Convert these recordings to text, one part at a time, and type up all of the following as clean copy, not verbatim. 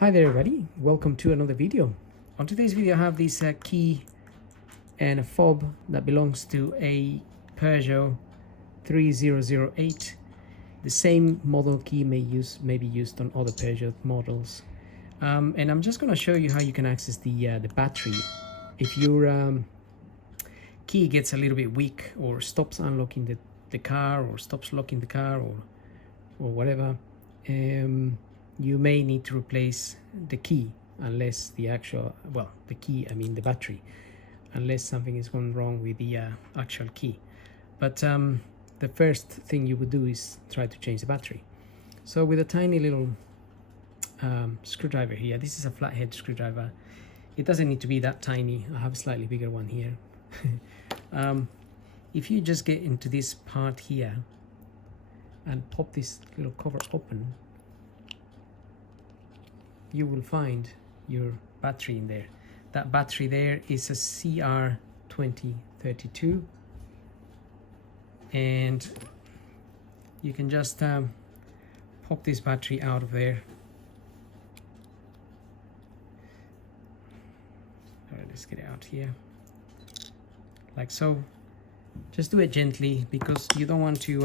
Hi there everybody, welcome to another video. On today's video I have this key and a fob that belongs to a Peugeot 3008. The same model key may be used on other Peugeot models. And I'm just going to show you how you can access the battery. If your key gets a little bit weak or stops unlocking the car or stops locking the car or whatever, you may need to replace the key unless the battery, unless something is going wrong with the actual key. But the first thing you would do is try to change the battery. So with a tiny little screwdriver here, this is a flathead screwdriver. It doesn't need to be that tiny. I have a slightly bigger one here. If you just get into this part here and pop this little cover open, you will find your battery in there. That battery there is a CR2032, and you can just pop this battery out of there. Alright, let's get it out here like so. Just do it gently because you don't want to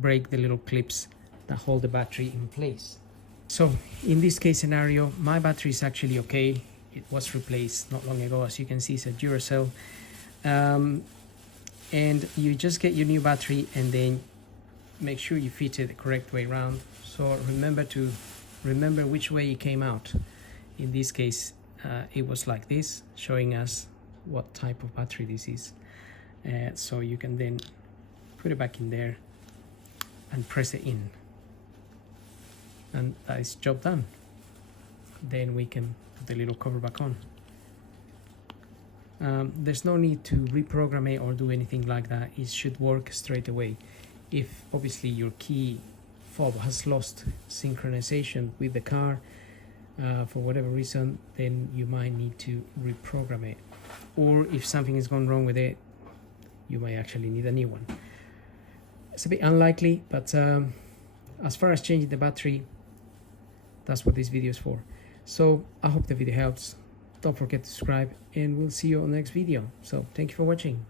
break the little clips that hold the battery in place. So in this case scenario, my battery is actually okay. It was replaced not long ago. As you can see, it's a Duracell. And you just get your new battery and then make sure you fit it the correct way around. So remember which way it came out. In this case, it was like this, showing us what type of battery this is. So you can then put it back in there and press it in. And that is job done. Then we can put the little cover back on. There's no need to reprogram it or do anything like that. It should work straight away. If obviously your key fob has lost synchronization with the car for whatever reason, then you might need to reprogram it. Or if something is gone wrong with it, you might actually need a new one. It's a bit unlikely, but as far as changing the battery, that's what this video is for. So I hope the video helps. Don't forget to subscribe, and we'll see you on the next video. So thank you for watching.